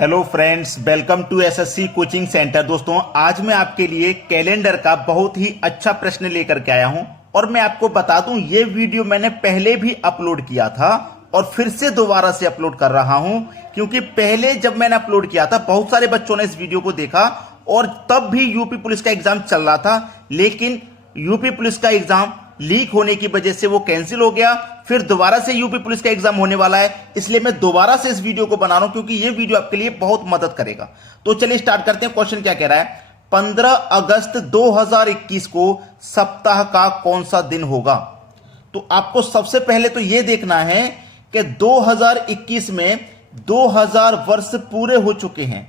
Hello friends, welcome to SSC coaching centre. दोस्तों, आज मैं आपके लिए कैलेंडर का बहुत ही अच्छा प्रश्न लेकर के आया हूं और मैं आपको बता दूं ये वीडियो मैंने पहले भी अपलोड किया था और फिर से दोबारा से अपलोड कर रहा हूं क्योंकि पहले जब मैंने अपलोड किया था बहुत सारे बच्चों ने इस वीडियो को देखा और तब भी यूपी पुलिस का एग्जाम चल रहा था, लेकिन यूपी पुलिस का एग्जाम लीक होने की वजह से वो कैंसिल हो गया। फिर दोबारा से यूपी पुलिस का एग्जाम होने वाला है, इसलिए मैं दोबारा से इस वीडियो को बना रहा हूं क्योंकि ये वीडियो आपके लिए बहुत मदद करेगा। तो चलिए स्टार्ट करते हैं। क्वेश्चन क्या कह रहा है? 15 अगस्त 2021 को सप्ताह का कौन सा दिन होगा? तो आपको सबसे पहले तो यह देखना है कि 2021 में 2000 वर्ष पूरे हो चुके हैं,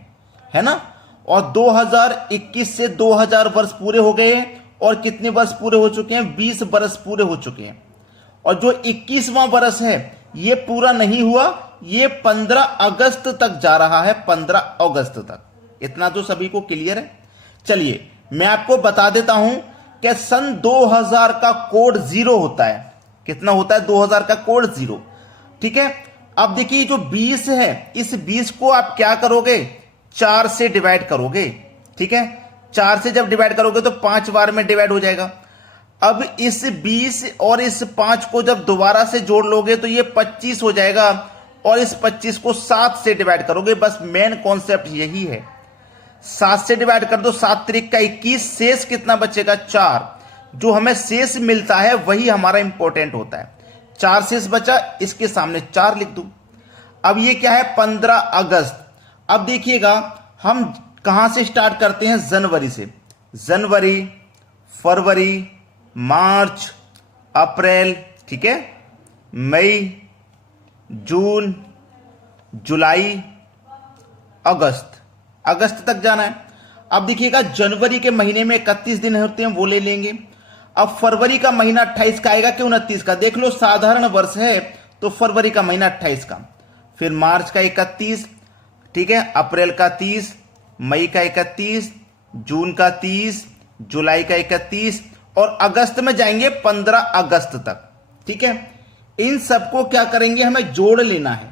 है ना? और 2021 से 2000 वर्ष पूरे हो गए हैं और कितने वर्ष पूरे हो चुके हैं? 20 वर्ष पूरे हो चुके हैं। और जो 21वां वर्ष है ये पूरा नहीं हुआ, ये 15 अगस्त तक जा रहा है, 15 अगस्त तक। इतना तो सभी को क्लियर है। चलिए मैं आपको बता देता हूं कि सन 2000 का कोड 0 होता है। कितना होता है? 2000 का कोड 0। ठीक है। अब देखिए जो 20 है, इस 20 को आप क्या करोगे? 4 से डिवाइड करोगे। ठीक है। 4 से जब डिवाइड करोगे तो 5 बार में डिवाइड हो जाएगा। अब इस 20 और इस 5 को जब दोबारा से जोड़ लोगे तो ये 25 हो जाएगा और इस 25 को 7 से डिवाइड करोगे। बस मेन कॉन्सेप्ट यही है। 7 से डिवाइड कर दो, 7 त्रिक का 21, शेष कितना बचेगा? 4। जो हमें शेष मिलता है वही हमारा इंपॉर्टेंट होता है। 4 शेष बचा, इसके सामने 4 लिख दो। अब ये क्या है? 15 अगस्त। अब देखिएगा हम कहां से स्टार्ट करते हैं? जनवरी से। जनवरी, फरवरी, मार्च, अप्रैल, ठीक है, मई, जून, जुलाई, अगस्त। अगस्त तक जाना है। अब देखिएगा जनवरी के महीने में 31 दिन होते हैं, वो ले लेंगे। अब फरवरी का महीना 28 का आएगा कि 29 का? देख लो, साधारण वर्ष है तो फरवरी का महीना 28 का। फिर मार्च का 31, ठीक है, अप्रैल का 30, मई का 31, जून का 30, जुलाई का 31 और अगस्त में जाएंगे 15 अगस्त तक। ठीक है। इन सबको क्या करेंगे? हमें जोड़ लेना है।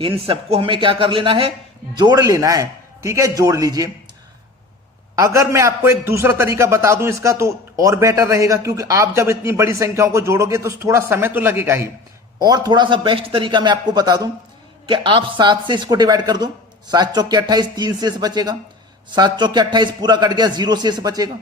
इन सबको हमें क्या कर लेना है? जोड़ लेना है। ठीक है, जोड़ लीजिए। अगर मैं आपको एक दूसरा तरीका बता दूं इसका तो और बेटर रहेगा, क्योंकि आप जब इतनी बड़ी संख्याओं को जोड़ोगे तो थोड़ा समय तो लगेगा ही। और थोड़ा सा बेस्ट तरीका मैं आपको बता दूं कि आप 7 से इसको डिवाइड कर दो। 7 चौके 28, 3 शेष बचेगा। 7 चौके 28 पूरा कट गया, 0 शेष बचेगा।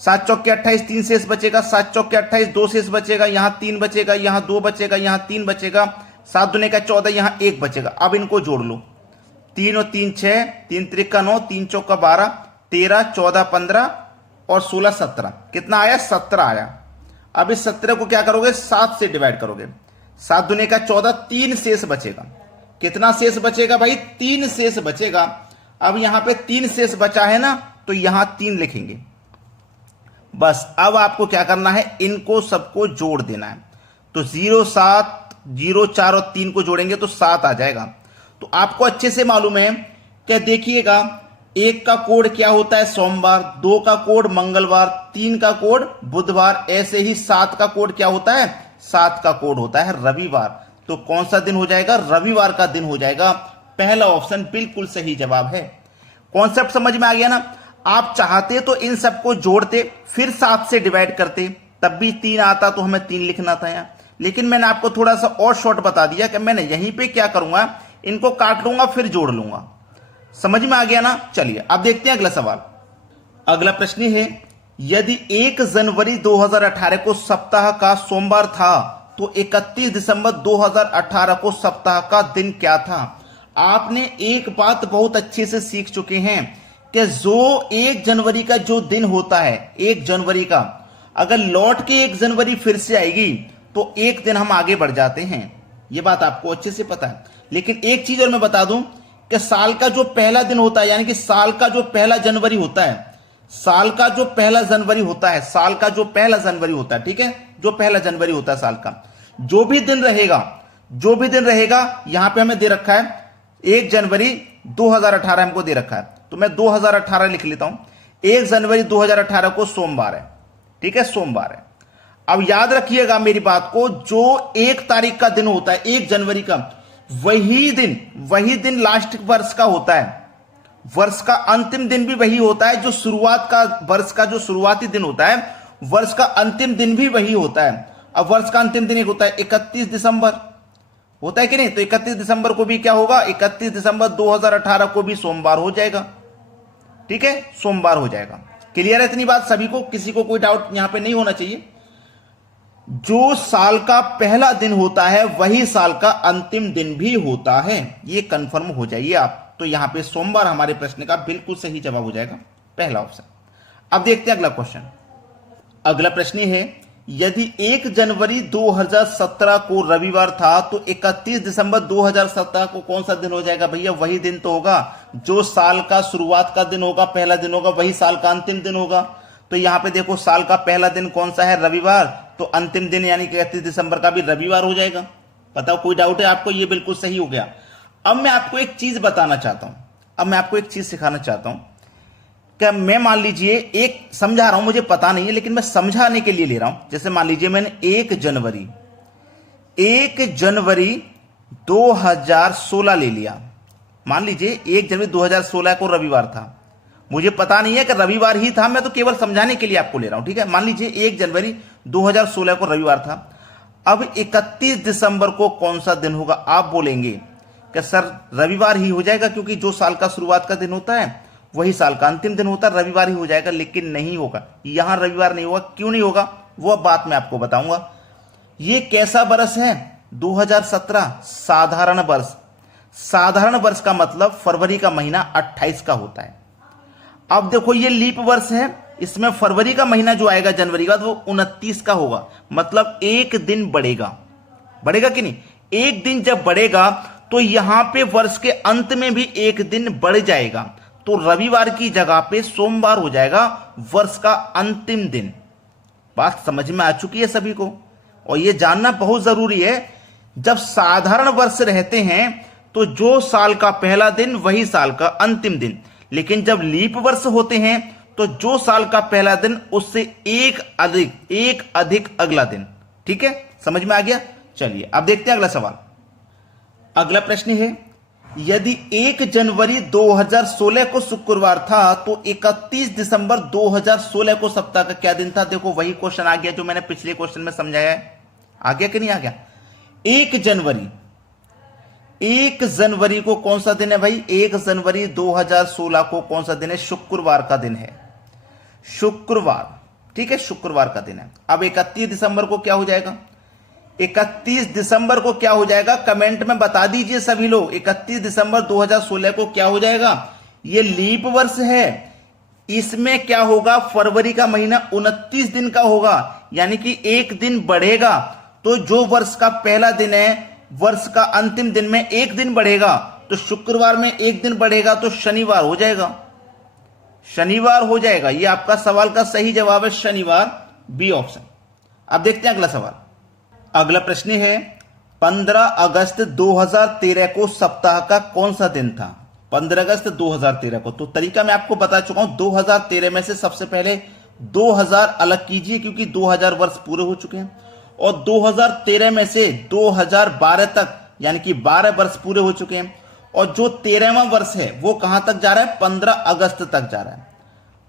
7 चौके 28, 3 शेष बचेगा। 7 चौके 28, 2 शेष बचेगा। यहां 3 बचेगा, यहां 2 बचेगा, यहां 3 बचेगा। 7 दूने का 14, यहां 1 बचेगा। अब इनको जोड़ लो। 3 और 3 6, 3 त्रिक का 9, 3 चौक का 12, 13, 14, 15 और 16, 17। कितना आया? 17 आया। अब इस 17 को क्या करोगे? 7 से डिवाइड करोगे। 7 दूने का 14, 3 शेष बचेगा। कितना शेष बचेगा भाई? 3 शेष बचेगा। अब यहां पे 3 शेष बचा है ना, तो यहां 3 लिखेंगे। बस अब आपको क्या करना है? इनको सबको जोड़ देना है। तो 0, 7, 0, 4 और 3 को जोड़ेंगे तो 7 आ जाएगा। तो आपको अच्छे से मालूम है कि देखिएगा 1 का कोड क्या होता है? सोमवार। 2 का कोड मंगलवार। 3 का कोड बुधवार। ऐसे ही 7 का कोड क्या होता है? 7 का कोड होता है रविवार। तो कौन सा दिन हो जाएगा? रविवार का दिन हो जाएगा। पहला ऑप्शन बिल्कुल सही जवाब है। कॉन्सेप्ट समझ में आ गया ना? आप चाहते तो इन सबको जोड़ते, फिर 7 से डिवाइड करते, तब भी 3 आता तो हमें 3 लिखना था यहाँ। लेकिन मैंने आपको थोड़ा सा और शॉर्ट बता दिया कि मैंने यहीं पे क्या करूंगा, इनको काट लूंगा फिर जोड़ लूंगा। समझ में आ गया ना? चलिए अब देखते हैं अगला सवाल। अगला प्रश्न है, यदि 1 जनवरी 2018 को सप्ताह का सोमवार था तो 31 दिसंबर 2018 को सप्ताह का दिन क्या था? आपने एक बात बहुत अच्छे से सीख चुके हैं कि जो 1 जनवरी का जो दिन होता है, 1 जनवरी का, अगर लौट के 1 जनवरी फिर से आएगी तो एक दिन हम आगे बढ़ जाते हैं। यह बात आपको अच्छे से पता है। लेकिन एक चीज और मैं बता दूं कि साल का जो पहला दिन होता है, यानी कि साल का जो पहला जनवरी होता है, साल का जो पहला जनवरी होता है, साल का जो पहला जनवरी होता है, ठीक है, जो पहला जनवरी होता है साल का, जो भी दिन रहेगा, जो भी दिन रहेगा, यहां पे हमें दे रखा है 1 जनवरी 2018 हमको दे रखा है, तो मैं 2018 लिख लेता हूं। 1 जनवरी 2018 को सोमवार है, ठीक है, सोमवार है। अब याद रखिएगा मेरी बात को, जो 1 तारीख का दिन होता है 1 जनवरी का, वही दिन लास्ट वर्ष का होता है। वर्ष का अंतिम दिन भी वही होता है, जो शुरुआत का वर्ष का जो शुरुआती दिन होता है, वर्ष का अंतिम दिन भी वही होता है। अब वर्ष का अंतिम दिन एक होता है 31 दिसंबर, होता है कि नहीं? तो 31 दिसंबर को भी क्या होगा? 31 दिसंबर 2018 को भी सोमवार हो जाएगा। ठीक है, सोमवार हो जाएगा। क्लियर है इतनी बात सभी को? किसी को कोई डाउट यहां पे नहीं होना चाहिए। जो साल का पहला दिन होता है वही साल का अंतिम दिन भी होता है, ये कंफर्म हो जाइए आप। तो यहां पे सोमवार हमारे प्रश्न का बिल्कुल सही जवाब हो जाएगा, पहला ऑप्शन। अब देखते हैं अगला क्वेश्चन। अगला प्रश्न है, यदि 1 जनवरी 2017 को रविवार था तो 31 दिसंबर 2017 को कौन सा दिन हो जाएगा? भैया वही दिन तो होगा जो साल का शुरुआत का दिन होगा, पहला दिन होगा, वही साल का अंतिम दिन होगा। तो यहां पे देखो, साल का पहला दिन कौन सा है? रविवार। तो अंतिम दिन यानी कि 31 दिसंबर का भी रविवार हो जाएगा। बताओ, कोई डाउट है आपको? ये बिल्कुल सही हो गया। अब मैं आपको एक चीज बताना चाहता हूं, अब मैं आपको एक चीज सिखाना चाहता हूं। क्या मैं मान लीजिए एक समझा रहा हूं, मुझे पता नहीं है लेकिन मैं समझाने के लिए ले रहा हूं। जैसे मान लीजिए मैंने 1 जनवरी 2016 ले लिया। मान लीजिए 1 जनवरी 2016 को रविवार था, मुझे पता नहीं है कि रविवार ही था, मैं तो केवल समझाने के लिए आपको ले रहा हूं। ठीक है, मान लीजिए 1 जनवरी 2016 को रविवार था। अब 31 दिसंबर को कौन सा दिन होगा? आप बोलेंगे कि सर रविवार ही हो जाएगा, क्योंकि जो साल का शुरुआत का दिन होता है वही साल का अंतिम दिन होता है, रविवार ही हो जाएगा। लेकिन नहीं होगा, यहां रविवार नहीं होगा। क्यों नहीं होगा वो बात मैं आपको बताऊंगा। ये कैसा वर्ष है? 2017 साधारण वर्ष। साधारण वर्ष का मतलब फरवरी का महीना 28 का होता है। अब देखो, ये लीप वर्ष है, इसमें फरवरी का महीना जो आएगा जनवरी का, तो वो 29 का होगा। मतलब एक दिन बढ़ेगा, बढ़ेगा कि नहीं? एक दिन जब बढ़ेगा तो यहां पे वर्ष के अंत में भी एक दिन बढ़ जाएगा, तो रविवार की जगह पे सोमवार हो जाएगा वर्ष का अंतिम दिन। बात समझ में आ चुकी है सभी को? और ये जानना बहुत जरूरी है, जब साधारण वर्ष रहते हैं तो जो साल का पहला दिन वही साल का अंतिम दिन, लेकिन जब लीप वर्ष होते हैं तो जो साल का पहला दिन उससे एक अधिक अगला दिन। ठीक है, समझ में आ गया? चलिए अब देखते हैं अगला सवाल। अगला प्रश्न है, यदि 1 जनवरी 2016 को शुक्रवार था तो 31 दिसंबर 2016 को सप्ताह का क्या दिन था? देखो, वही क्वेश्चन आ गया जो मैंने पिछले क्वेश्चन में समझाया है। आ गया कि नहीं आ गया? 1 जनवरी को कौन सा दिन है भाई? 1 जनवरी 2016 को कौन सा दिन है? शुक्रवार का दिन है, शुक्रवार। ठीक है, शुक्रवार का दिन है। अब 31 दिसंबर को क्या हो जाएगा? 31 दिसंबर को क्या हो जाएगा? कमेंट में बता दीजिए सभी लोग। 31 दिसंबर 2016 को क्या हो जाएगा? ये लीप वर्ष है, इसमें क्या होगा? फरवरी का महीना 29 दिन का होगा, यानी कि एक दिन बढ़ेगा। तो जो वर्ष का पहला दिन है, वर्ष का अंतिम दिन में एक दिन बढ़ेगा, तो शुक्रवार में एक दिन बढ़ेगा, तो शनिवार हो जाएगा, शनिवार हो जाएगा। ये आपका सवाल का सही जवाब है, शनिवार, बी ऑप्शन। अब देखते हैं अगला सवाल। अगला प्रश्न है, 15 अगस्त 2013 को सप्ताह का कौन सा दिन था? 15 अगस्त 2013 को। तो तरीका मैं आपको बता चुका हूं। 2013 में से सबसे पहले 2000 अलग कीजिए, क्योंकि 2000 वर्ष पूरे हो चुके हैं, और 2013 में से 2012 तक, यानी कि 12 वर्ष पूरे हो चुके हैं। और जो 13वां वर्ष है वो कहां तक जा रहा है? 15 अगस्त तक जा रहा है,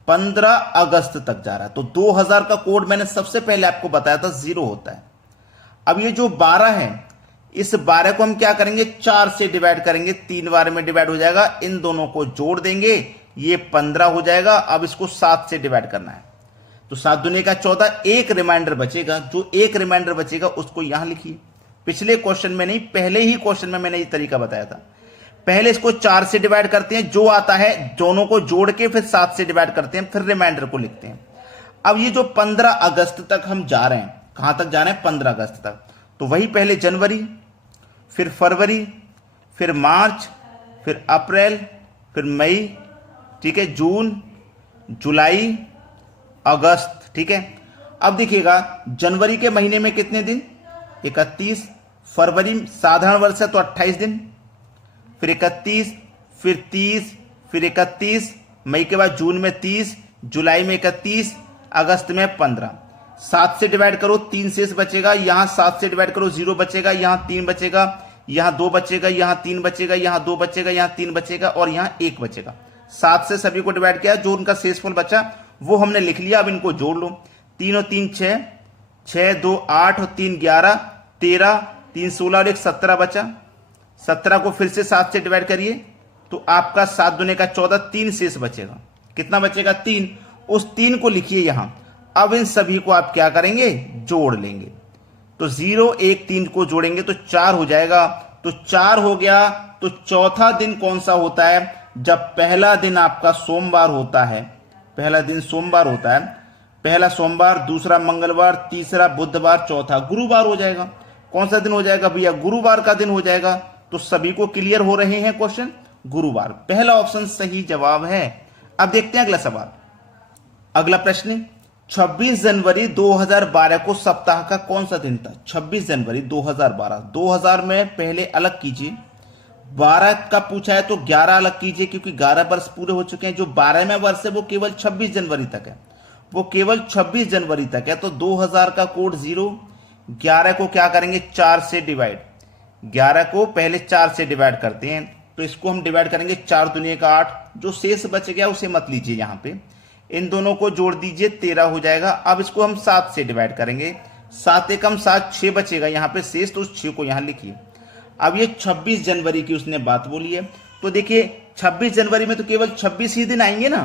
15 अगस्त तक जा रहा है। तो 2000 का कोड मैंने सबसे पहले आपको बताया था, 0 होता है। अब ये जो 12 है, इस 12 को हम क्या करेंगे? 4 से डिवाइड करेंगे, 3 बार में डिवाइड हो जाएगा। इन दोनों को जोड़ देंगे, ये 15 हो जाएगा। अब इसको 7 से डिवाइड करना है, तो 7 दूनी का 14, एक रिमाइंडर बचेगा। जो एक रिमाइंडर बचेगा उसको यहां लिखिए। पिछले क्वेश्चन में नहीं, पहले ही क्वेश्चन में मैंने ये तरीका बताया था। पहले इसको 4 से डिवाइड करते हैं, जो आता है दोनों को जोड़ के फिर 7 से डिवाइड करते हैं, फिर रिमाइंडर को लिखते हैं। अब ये जो 15 अगस्त तक हम जा रहे हैं, कहां तक जा रहे हैं? 15 अगस्त तक। तो वही पहले जनवरी, फिर फरवरी, फिर मार्च, फिर अप्रैल, फिर मई, ठीक है, जून, जुलाई, अगस्त। ठीक है, अब देखिएगा जनवरी के महीने में कितने दिन? 31। फरवरी साधारण वर्ष है तो 28 दिन, फिर 31, फिर 30, फिर 31, मई के बाद जून में 30, जुलाई में 31, अगस्त में 15। 7 से डिवाइड करो, 3 शेष बचेगा, यहां 7 से डिवाइड करो, 0 बचेगा, यहां 3 बचेगा, यहां 2 बचेगा, यहां 3 बचेगा, यहां 2 बचेगा, यहां 3 बचेगा और यहां 1 बचेगा। 7 से सभी को डिवाइड किया, जो उनका शेषफल बचा वो हमने लिख लिया। अब इनको जोड़ लो, 3 और 3 6, 6 2 8 और 3 11, 13, 3 16 और 1 17 बचा। 17 को फिर से 7 से डिवाइड करिए तो आपका 7 दूने का 14, 3 शेष बचेगा। कितना बचेगा? 3। उस 3 को लिखिए यहां। अब इन सभी को आप क्या करेंगे? जोड़ लेंगे। तो 0 1 3 को जोड़ेंगे तो 4 हो जाएगा। तो 4 हो गया। तो चौथा दिन कौन सा होता है? जब पहला दिन आपका सोमवार होता है। पहला दिन सोमवार होता है। पहला सोमवार, दूसरा मंगलवार, तीसरा बुधवार, चौथा गुरुवार हो जाएगा। कौन सा दिन हो जाएगा भैया? गुरुवार का दिन हो जाएगा। तो सभी को क्लियर हो रहे हैं क्वेश्चन? गुरुवार, पहला ऑप्शन सही जवाब है। अब देखते हैं अगला सवाल। अगला प्रश्न, 26 जनवरी 2012 को सप्ताह का कौन सा दिन था? 26 जनवरी 2012। 2000 में पहले अलग कीजिए, 12 का पूछा है तो 11 अलग कीजिए, क्योंकि 11 वर्ष पूरे हो चुके हैं। जो 12वें वर्ष है वो केवल 26 जनवरी तक है, वो केवल 26 जनवरी तक है। तो 2000 का कोड 0, 11 को क्या करेंगे? 4 से डिवाइड। 11 को पहले 4 से डिवाइड करते हैं, तो इसको हम डिवाइड करेंगे 4 दूनी का 8। जो शेष बच गया उसे मत लीजिए यहां पे, इन दोनों को जोड़ दीजिए, 13 हो जाएगा। अब इसको हम 7 से डिवाइड करेंगे, 7 एकम 7, 6 बचेगा यहां पे शेष, तो उस 6 को यहां लिखिए। अब ये 26 जनवरी की उसने बात बोली है, तो देखिए 26 जनवरी में तो केवल 26 ही दिन आएंगे ना।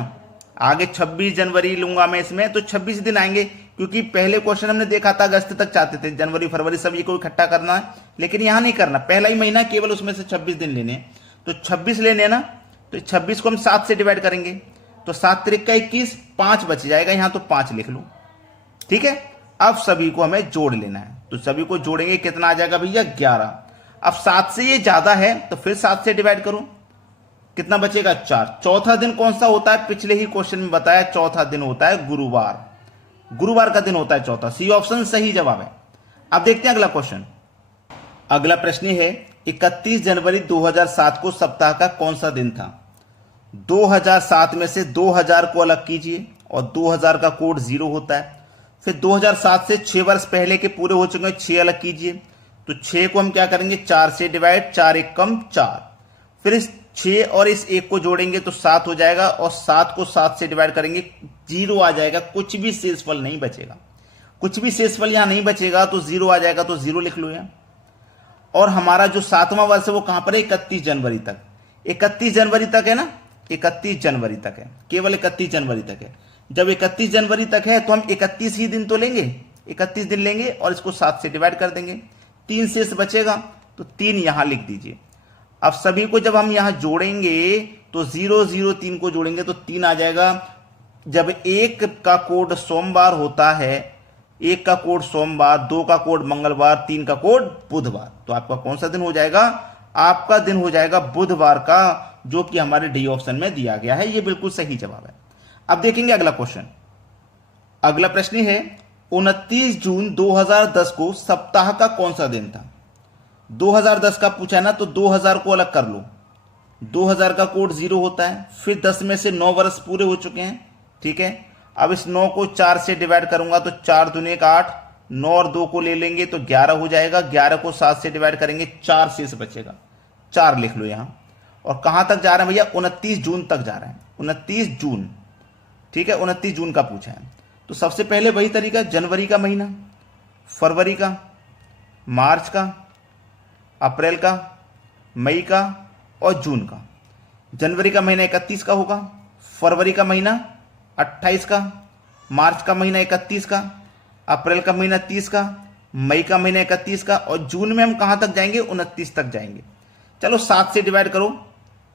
आगे 26 जनवरी लूंगा मैं इसमें, तो 26 दिन आएंगे, क्योंकि पहले क्वेश्चन हमने देखा था अगस्त तक चाहते थे, जनवरी फरवरी सभी को इकट्ठा करना है, लेकिन यहां नहीं करना। पहला ही महीना केवल उसमें से 26 दिन लेने हैं, तो 26 लेने ना। तो 26 को हम 7 से डिवाइड करेंगे, तो 7 3 का 21, 5 बच जाएगा यहां, तो 5 लिख लो। ठीक है। अब सभी को हमें जोड़ लेना है, तो सभी को जोड़ेंगे, कितना आ जाएगा भैया? 11। अब 7 से ये ज्यादा है तो फिर 7 से डिवाइड करो, कितना बचेगा? 4। चौथा दिन कौन सा होता है? पिछले ही क्वेश्चन में बताया, चौथा दिन होता है गुरुवार। गुरुवार का दिन होता है चौथा। सी ऑप्शन सही जवाब है। अब देखते हैं अगला क्वेश्चन। अगला प्रश्न है, 31 जनवरी 2007 को सप्ताह का कौन सा दिन था? 2007 में से 2000 को अलग कीजिए, और 2000 का कोड 0 होता है। फिर 2007 से 6 वर्ष पहले के पूरे हो चुके हैं, 6 अलग कीजिए, तो 6 को हम क्या करेंगे? 4 से डिवाइड, 4 1 कम 4। फिर इस 6 और इस 1 को जोड़ेंगे तो 7 हो जाएगा, और 7 को 7 से डिवाइड करेंगे, 0 आ जाएगा। कुछ भी शेषफल नहीं बचेगा, कुछ भी शेषफल यहां नहीं बचेगा, तो 0 आ जाएगा, तो 0 लिख लो यहां। और हमारा जो 7वां वर्ष है वो कहां पर है? 31 जनवरी तक। 31 जनवरी तक है ना, 31 जनवरी तक है, केवल 31 जनवरी तक है। जब 31 जनवरी तक है तो हम 31 ही दिन तो लेंगे, 31 दिन लेंगे और इसको 7 से डिवाइड कर देंगे, 3 शेष बचेगा, तो 3 यहां लिख दीजिए। अब सभी को जब हम यहां जोड़ेंगे तो 0 0 3 को जोड़ेंगे तो 3 आ जाएगा। जब 1 का कोड सोमवार होता है, 1 का कोड सोमवार, 2 का कोड मंगलवार, 3 का कोड बुधवार, तो आपका कौन सा दिन हो जाएगा? आपका दिन हो जाएगा बुधवार का, जो कि हमारे डी ऑप्शन में दिया गया है। यह बिल्कुल सही जवाब है। अब देखेंगे अगला क्वेश्चन। अगला प्रश्न है, 29 जून 2010 को सप्ताह का कौन सा दिन था? 2010 का पूछा ना, तो 2000 को अलग कर लो, 2000 का कोड 0 होता है। फिर 10 में से 9 वर्ष पूरे हो चुके हैं। ठीक है। अब इस 9 को 4 से डिवाइड करूंगा तो 4 दूने का 8, 9 और 2 को ले लेंगे तो 11 हो जाएगा। 11 को 7 से डिवाइड करेंगे, 4 शेष बचेगा, 4 लिख लो यहां। और कहां तक जा रहे हैं भैया? 29 जून तक जा रहे हैं, 29 जून। ठीक है, 29 जून का पूछा है। तो सबसे पहले वही तरीका, जनवरी का महीना, फरवरी का, मार्च का, अप्रैल का, मई का और जून का। जनवरी का महीना 31 का होगा, फरवरी का महीना 28 का, मार्च का महीना 31 का, अप्रैल का महीना 30 का, मई का महीना 31 का, और जून में हम कहां तक जाएंगे? 29 तक जाएंगे। चलो 7 से डिवाइड करो,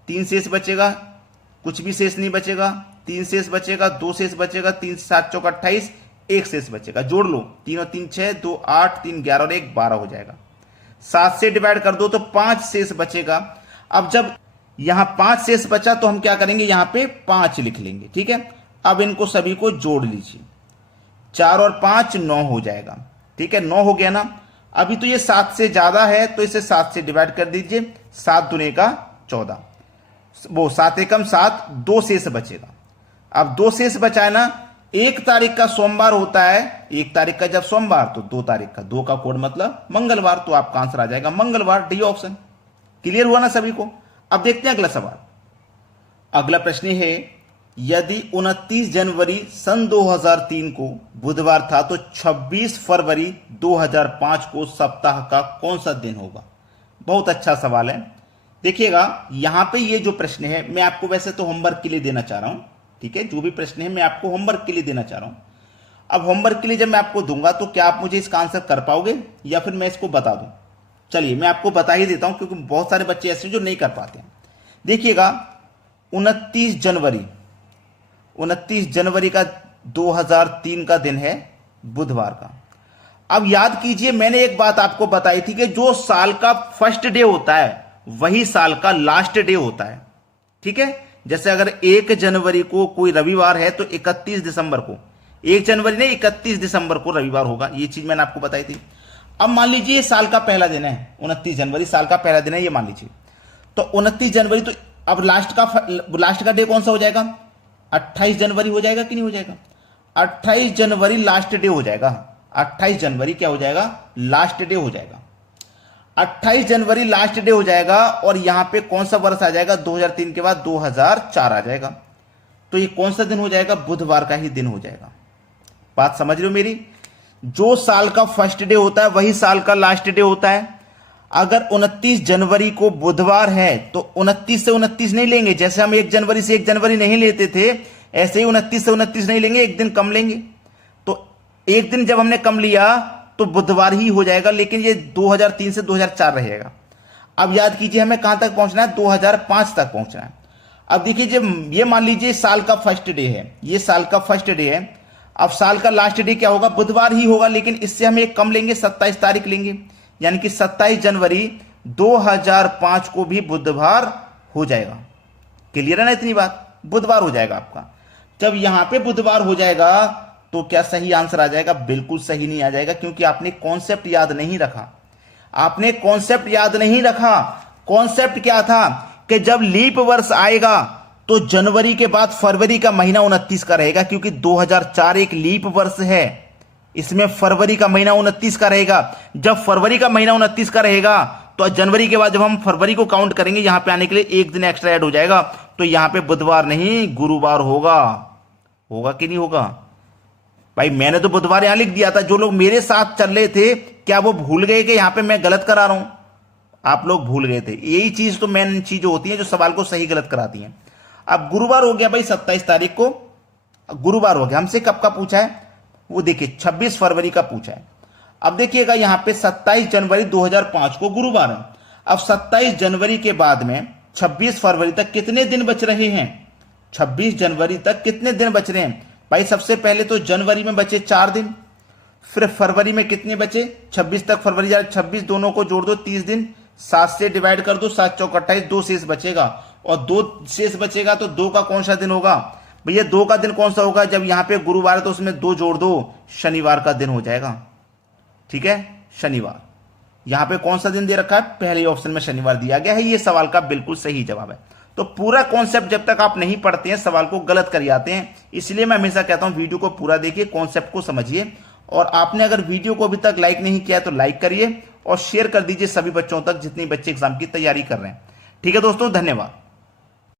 3 शेष बचेगा, कुछ भी शेष नहीं बचेगा, 3 शेष बचेगा, 2 शेष बचेगा, 3 7 चौक 28, 1 शेष बचेगा। जोड़ लो, 3 और 3 6, 2 8, 3 11 और 1 12 हो जाएगा। 7 से डिवाइड कर दो तो 5 शेष बचेगा। अब जब यहां 5 शेष बचा तो हम क्या करेंगे? यहां पे 5 लिख लेंगे। ठीक है। अब इनको सभी को जोड़ लीजिए, 4 और 5 9 हो जाएगा। ठीक है, 9 हो गया ना। अभी तो ये 7 से ज्यादा है तो इसे 7 से डिवाइड कर दीजिए, 7 दूने का 14, वो 7 एकम 7, 2 शेष बचेगा। अब 2 शेष बचा है ना, 1 तारीख का सोमवार होता है, 1 तारीख का जब सोमवार तो 2 तारीख का, 2 का कोड मतलब मंगलवार, तो आपका आंसर आ जाएगा मंगलवार, डी ऑप्शन। क्लियर हुआ ना सभी को? अब देखते हैं अगला सवाल। अगला प्रश्न है, यदि 29 जनवरी सन 2003 को बुधवार था तो 26 फरवरी 2005 को सप्ताह का कौन सा दिन होगा? बहुत अच्छा सवाल है। देखिएगा यहां पे ये जो प्रश्न है मैं आपको वैसे तो होमवर्क के लिए देना चाह रहा हूं, ठीक है, जो भी प्रश्न है मैं आपको होमवर्क के लिए देना चाह रहा हूं। अब होमवर्क के लिए जब मैं आपको दूंगा तो क्या आप मुझे इसका आंसर कर पाओगे या फिर मैं इसको बता दूं? चलिए मैं आपको बता ही देता हूं क्योंकि बहुत सारे बच्चे ऐसे जो नहीं कर पाते हैं। देखिएगा 29 जनवरी का 2003 का दिन है, बुधवार का। अब याद कीजिए मैंने एक बात आपको बताई थी कि जो साल का फर्स्ट डे होता है वही साल का लास्ट डे होता है, ठीक है। जैसे अगर 1 जनवरी को कोई रविवार है तो 31 दिसंबर को, 1 जनवरी नहीं 31 दिसंबर को रविवार होगा, ये चीज मैंने आपको बताई थी। अब मान लीजिए साल का पहला दिन है 29 जनवरी, साल का पहला दिन है ये मान लीजिए, तो 29 जनवरी, तो अब लास्ट का डे कौन सा हो जाएगा? 28 जनवरी हो जाएगा कि नहीं हो जाएगा? 28 जनवरी लास्ट डे हो जाएगा। 28 जनवरी क्या हो जाएगा? लास्ट डे हो जाएगा। 28 जनवरी लास्ट डे हो जाएगा और यहां पे कौन सा वर्ष आ जाएगा? 2003 के बाद 2004 आ जाएगा। तो ये कौन सा दिन हो जाएगा? बुधवार का ही दिन हो जाएगा। बात समझ रहे हो मेरी? जो साल का फर्स्ट डे होता है वही साल का लास्ट डे होता है। अगर 29 जनवरी को बुधवार है तो 29 से 29 नहीं लेंगे, जैसे हम 1 जनवरी से 1 जनवरी नहीं लेते थे ऐसे ही 29 से 29 नहीं लेंगे, एक दिन कम लेंगे। तो एक दिन जब हमने कम लिया तो बुधवार ही हो जाएगा, लेकिन ये 2003 से 2004 रहेगा। अब याद कीजिए हमें कहां तक पहुंचना है? 2005 तक पहुंचना है। अब देखिए जब ये मान लीजिए साल का फर्स्ट डे है, ये साल का फर्स्ट डे है, अब साल का लास्ट डे क्या होगा? बुधवार ही होगा, लेकिन इससे हम एक कम लेंगे, 27 तारीख लेंगे, यानी कि 27 जनवरी 2005 को भी बुधवार हो जाएगा। क्लियर है ना इतनी बात? बुधवार हो जाएगा आपका। जब यहां पे बुधवार हो जाएगा तो क्या सही आंसर आ जाएगा? बिल्कुल सही नहीं आ जाएगा, क्योंकि आपने कॉन्सेप्ट याद नहीं रखा। आपने कॉन्सेप्ट याद नहीं रखा। कॉन्सेप्ट क्या था कि जब लीप वर्ष आएगा तो जनवरी के बाद फरवरी का महीना 29 का रहेगा, क्योंकि 2004 एक लीप वर्ष है, इसमें फरवरी का महीना 29 का रहेगा। जब फरवरी का महीना 29 का रहेगा तो जनवरी के बाद जब हम फरवरी को काउंट करेंगे यहां पे आने के लिए एक दिन एक्स्ट्रा ऐड हो जाएगा, तो यहां पे बुधवार नहीं गुरुवार होगा। होगा कि नहीं होगा? भाई मैंने तो बुधवार यहां लिख दिया था, जो लोग मेरे साथ चल रहे थे क्या वो भूल गए कि यहां पे मैं गलत करा रहा हूं? आप लोग भूल गए थे। यही चीज तो मेन चीज होती है जो सवाल को सही गलत कराती है। अब गुरुवार हो गया भाई, 27 तारीख को गुरुवार हो गया। हमसे कब का पूछा है? वो देखिए 26 फरवरी का पूछा है। अब देखिएगा यहां पे 27 जनवरी 2005 को गुरुवार है। अब 27 जनवरी के बाद में 26 फरवरी तक कितने दिन बच रहे हैं? 26 जनवरी तक कितने दिन बच रहे हैं भाई? सबसे पहले तो जनवरी में बचे 4 दिन, फिर फरवरी में कितने बचे? 26 तक फरवरी 26, दोनों को जोड़ दो 30 दिन, 7 से डिवाइड कर दो, 7 चौक 28, 2 शेष बचेगा, और 2 शेष बचेगा तो 2 का कौन सा दिन होगा भैया? 2 का दिन कौन सा होगा? जब यहां पे गुरुवार है तो उसमें 2 जोड़ दो, शनिवार का दिन हो जाएगा। ठीक है, शनिवार। यहां पे कौन सा दिन दे रखा है? पहले ऑप्शन में शनिवार दिया गया है। ये सवाल का बिल्कुल सही जवाब है। तो पूरा कॉन्सेप्ट जब तक आप नहीं पढ़ते हैं सवाल को गलत कर जाते हैं, इसलिए मैं हमेशा कहता हूं वीडियो को पूरा देखिए, कॉन्सेप्ट को समझिए। और आपने अगर वीडियो को अभी तक लाइक नहीं किया तो लाइक करिए और शेयर कर दीजिए सभी बच्चों तक जितने बच्चे एग्जाम की तैयारी कर रहे हैं। ठीक है दोस्तों, धन्यवाद।